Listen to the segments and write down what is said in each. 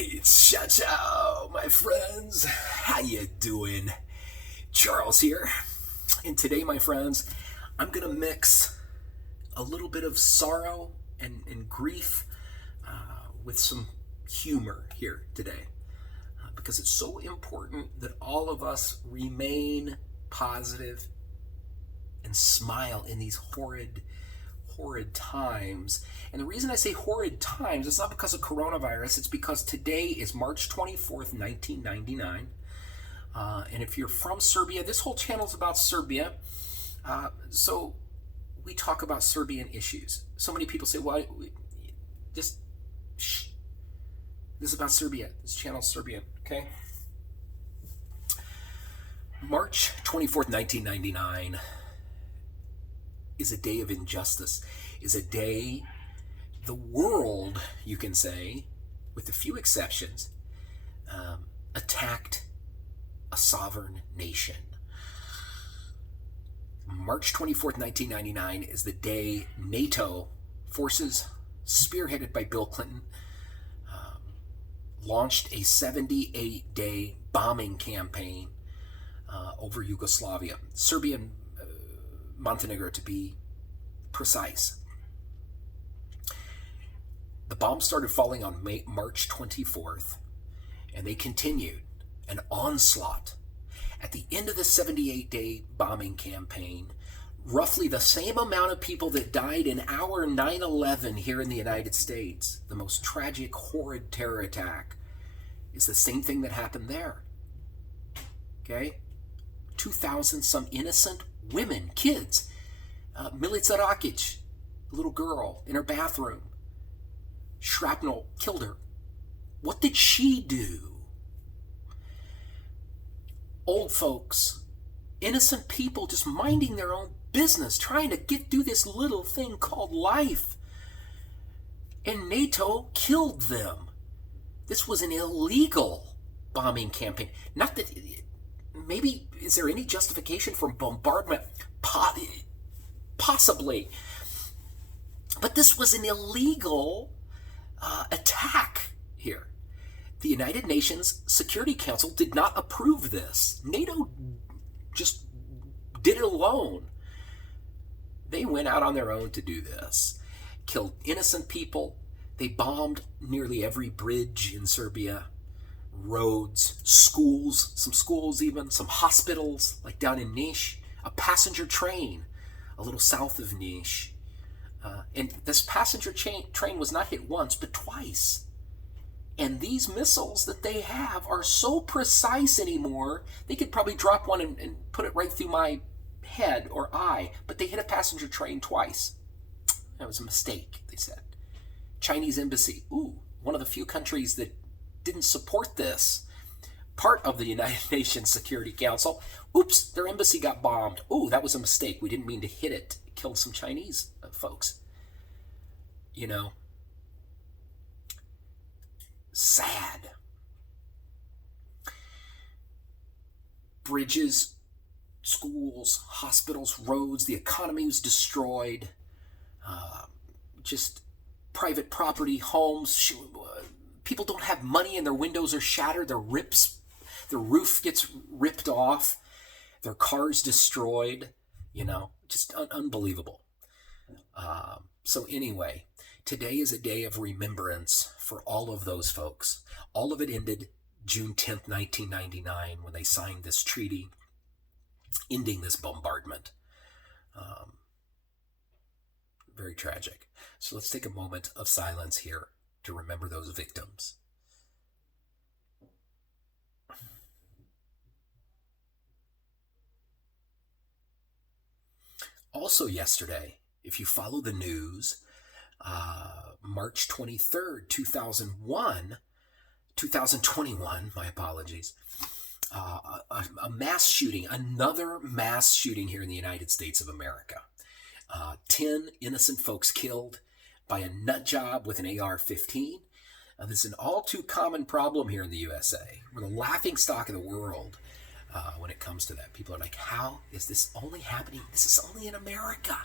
Hey, ciao ciao, my friends. How you doing? Charles here. And today, my friends, I'm gonna mix a little bit of sorrow and grief with some humor here today, because it's so important that all of us remain positive and smile in these horrid times. And the reason I say horrid times, it's not because of coronavirus, it's because today is March 24th, 1999. And if you're from Serbia, this whole channel is about Serbia. So we talk about Serbian issues. So many people say, well, just shh. This is about Serbia. This channel is Serbian, okay? March 24th, 1999 is a day of injustice, is a day the world, you can say, with a few exceptions, attacked a sovereign nation. March 24th, 1999 is the day NATO forces, spearheaded by Bill Clinton, launched a 78-day bombing campaign over Yugoslavia, Serbia and Montenegro to be precise. The bombs started falling on March 24th, and they continued an onslaught. At the end of the 78-day bombing campaign, roughly the same amount of people that died in our 9/11 here in the United States, the most tragic, horrid terror attack, is the same thing that happened there. Okay? 2,000 some innocent women, kids. Milica Rakic, a little girl in her bathroom. Shrapnel killed her. What did she do? Old folks, innocent people just minding their own business, trying to get through this little thing called life. And NATO killed them. This was an illegal bombing campaign. Not that, maybe, is there any justification for bombardment? Possibly. But this was an illegal attack here. The United Nations Security Council did not approve this. NATO just did it alone. They went out on their own to do this. Killed innocent people. They bombed nearly every bridge in Serbia. Roads, schools, some schools even, some hospitals, like down in Niš. A passenger train, a little south of Niš. And this passenger train was not hit once, but twice. And these missiles that they have are so precise anymore, they could probably drop one and put it right through my head or eye, but they hit a passenger train twice. That was a mistake, they said. Chinese embassy, one of the few countries that didn't support this. Part of the United Nations Security Council. Oops, their embassy got bombed. That was a mistake. We didn't mean to hit it. It killed some Chinese folks. You know, sad. Bridges, schools, hospitals, roads, the economy was destroyed. Just private property, homes. People don't have money and their windows are shattered. Their roof gets ripped off. Their cars destroyed. Just unbelievable. So anyway, today is a day of remembrance for all of those folks. All of it ended June 10th, 1999, when they signed this treaty ending this bombardment. Very tragic. So let's take a moment of silence here to remember those victims. Also yesterday, if you follow the news, March 23rd, 2021, my apologies, a mass shooting, another mass shooting here in the United States of America. 10 innocent folks killed by a nut job with an AR-15. This is an all too common problem here in the USA. We're the laughing stock of the world when it comes to that. People are like, how is this only happening? This is only in America.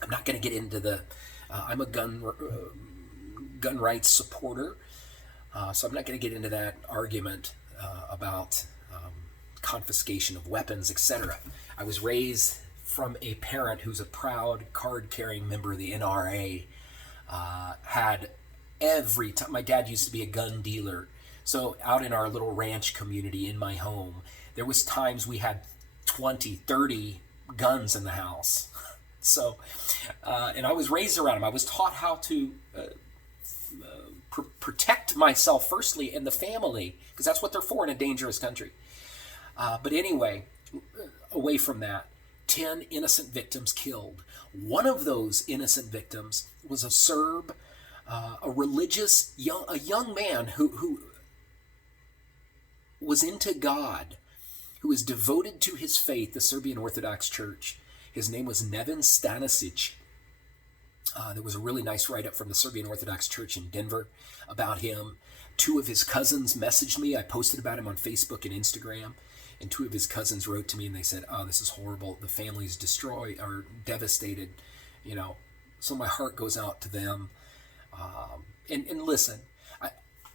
I'm not going to get into the, I'm a gun rights supporter. So I'm not going to get into that argument about confiscation of weapons, etc. I was raised from a parent who's a proud card-carrying member of the NRA. Had every time, my dad used to be a gun dealer. So out in our little ranch community in my home, there was times we had 20, 30 guns in the house. So, and I was raised around them. I was taught how to protect myself firstly and the family, because that's what they're for in a dangerous country. But anyway, away from that, 10 innocent victims killed. One of those innocent victims was a Serb, a religious, a young man who was into God, who was devoted to his faith, the Serbian Orthodox Church. His name was Neven Stanisic. There was a really nice write-up from the Serbian Orthodox Church in Denver about him. 2 of his cousins messaged me. I posted about him on Facebook and Instagram. And 2 of his cousins wrote to me and they said, "Oh, this is horrible. The family's destroyed or devastated." You know, so my heart goes out to them. And listen,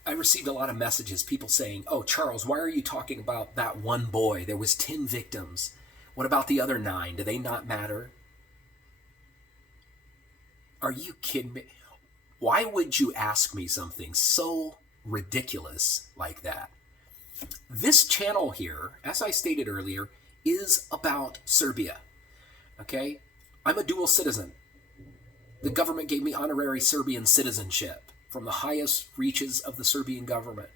I received a lot of messages, people saying, "Oh, Charles, why are you talking about that one boy? There was 10 victims. What about the other 9? Do they not matter?" Are you kidding me? Why would you ask me something so ridiculous like that? This channel here, as I stated earlier, is about Serbia. Okay? I'm a dual citizen. The government gave me honorary Serbian citizenship from the highest reaches of the Serbian government,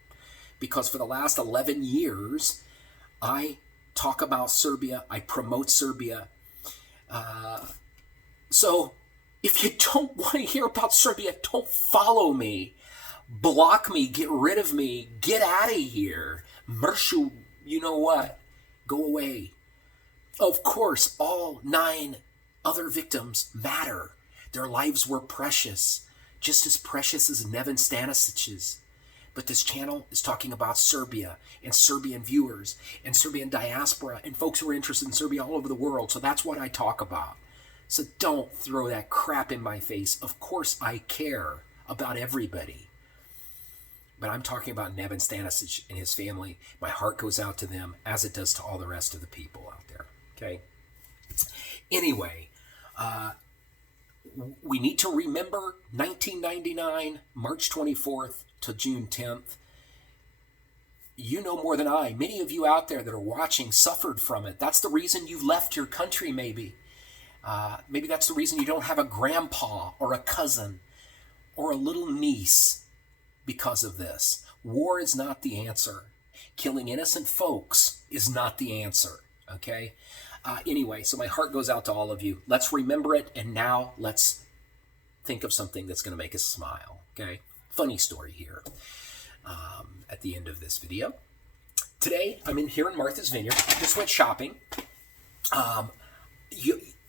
because for the last 11 years, I talk about Serbia, I promote Serbia. So if you don't want to hear about Serbia, don't follow me. Block me, get rid of me, get out of here. Mershu, you know what? Go away. Of course, all 9 other victims matter. Their lives were precious, just as precious as Neven Stanisic's. But this channel is talking about Serbia and Serbian viewers and Serbian diaspora and folks who are interested in Serbia all over the world. So that's what I talk about. So don't throw that crap in my face. Of course I care about everybody. But I'm talking about Neven Stanisic and his family. My heart goes out to them, as it does to all the rest of the people out there. Okay? Anyway, we need to remember 1999, March 24th to June 10th. You know more than I. Many of you out there that are watching suffered from it. That's the reason you've left your country, maybe. Maybe that's the reason you don't have a grandpa or a cousin or a little niece because of this. War is not the answer. Killing innocent folks is not the answer. Okay? Anyway, so my heart goes out to all of you. Let's remember it, and now let's think of something that's going to make us smile. Okay? Funny story here at the end of this video. Today, I'm here in Martha's Vineyard. I just went shopping.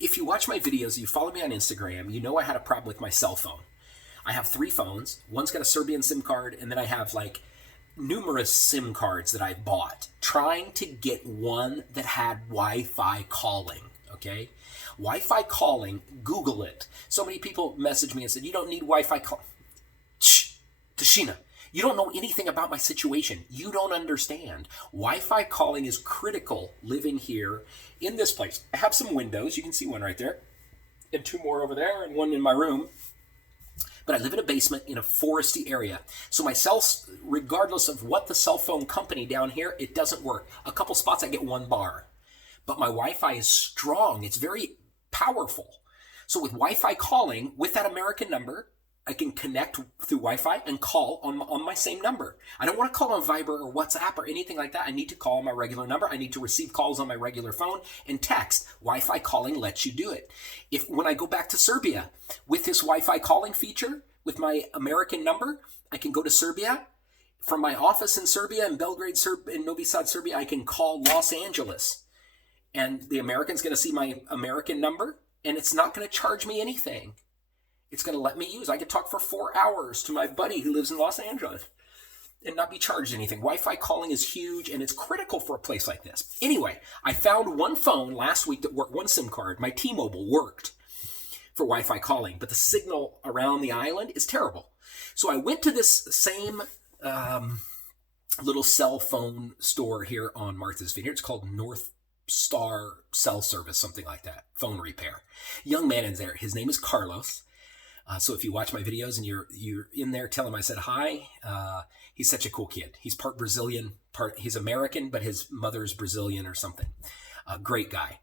If you watch my videos, you follow me on Instagram, you know I had a problem with my cell phone. I have 3 phones. One's got a Serbian SIM card, and then I have like numerous SIM cards that I bought, trying to get one that had Wi-Fi calling, okay? Wi-Fi calling, Google it. So many people messaged me and said, "You don't need Wi-Fi call." Shh, Tashina, you don't know anything about my situation. You don't understand. Wi-Fi calling is critical living here in this place. I have some windows. You can see one right there, and 2 more over there, and 1 in my room. But I live in a basement in a foresty area. So my regardless of what the cell phone company down here, it doesn't work. A couple spots I get 1 bar. But my Wi-Fi is strong. It's very powerful. So with Wi-Fi calling, with that American number, I can connect through Wi-Fi and call on my same number. I don't want to call on Viber or WhatsApp or anything like that. I need to call on my regular number. I need to receive calls on my regular phone and text. Wi-Fi calling lets you do it. When I go back to Serbia with this Wi-Fi calling feature, with my American number, I can go to Serbia. From my office in Serbia, in Belgrade, in Novi Sad, Serbia, I can call Los Angeles. And the American's going to see my American number, and it's not going to charge me anything. It's going to let me use. I could talk for 4 hours to my buddy who lives in Los Angeles and not be charged anything. Wi-Fi calling is huge, and it's critical for a place like this. Anyway, I found 1 phone last week that worked, 1 SIM card. My T-Mobile worked for Wi-Fi calling, but the signal around the island is terrible. So I went to this same little cell phone store here on Martha's Vineyard. It's called North Star Cell Service, something like that. Phone repair. Young man in there. His name is Carlos. So if you watch my videos and you're in there, tell him I said hi. He's such a cool kid. He's part Brazilian, he's American, but his mother's Brazilian or something. Great guy.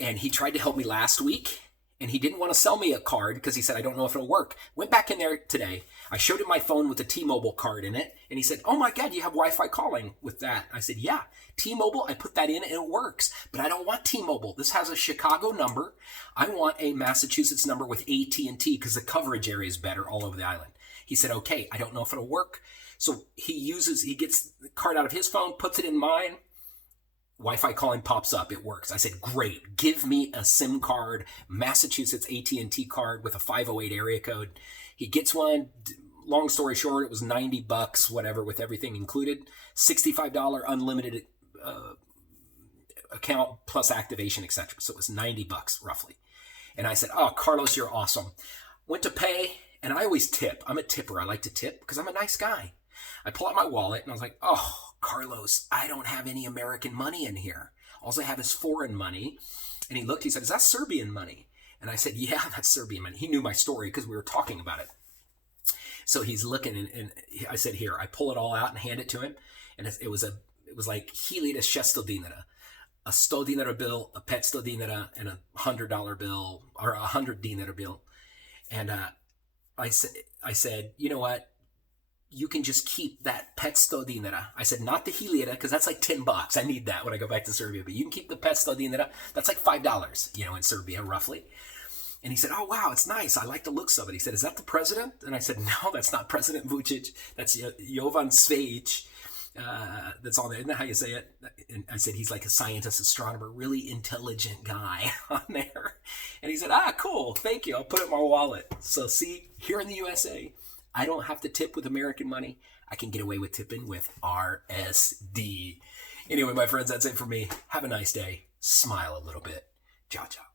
And he tried to help me last week. And he didn't want to sell me a card because he said, I don't know if it'll work. Went back in there today. I showed him my phone with the T-Mobile card in it. And he said, oh my God, you have Wi-Fi calling with that. I said, yeah, T-Mobile, I put that in and it works. But I don't want T-Mobile. This has a Chicago number. I want a Massachusetts number with AT&T because the coverage area is better all over the island. He said, okay, I don't know if it'll work. So he gets the card out of his phone, puts it in mine. Wi-Fi calling pops up. It works. I said, great. Give me a SIM card, Massachusetts AT&T card with a 508 area code. He gets one. Long story short, it was $90, whatever, with everything included. $65 unlimited account plus activation, etc. So it was $90 roughly. And I said, oh, Carlos, you're awesome. Went to pay, and I always tip. I'm a tipper. I like to tip because I'm a nice guy. I pull out my wallet, and I was like, oh, Carlos, I don't have any American money in here. All I have is foreign money. And he looked, he said, is that Serbian money? And I said, yeah, that's Serbian money. He knew my story because we were talking about it. So he's looking, and I said, here, I pull it all out and hand it to him. And it was like 1000 dinara, a 100 dinara bill, a 500 dinara, and $100 bill, or 100 dinara bill. And I said, you know what? You can just keep that 500 dinara. I said, not the 1000, because that's like $10. I need that when I go back to Serbia. But you can keep the 500 dinara. That's like $5, in Serbia, roughly. And he said, oh, wow, it's nice. I like the looks of it. He said, is that the president? And I said, no, that's not President Vučić. That's Jovan Cvijić. That's on there. Isn't that how you say it? And I said, he's like a scientist, astronomer, really intelligent guy on there. And he said, cool. Thank you. I'll put it in my wallet. So see, here in the USA, I don't have to tip with American money. I can get away with tipping with RSD. Anyway, my friends, that's it for me. Have a nice day. Smile a little bit. Ciao, ciao.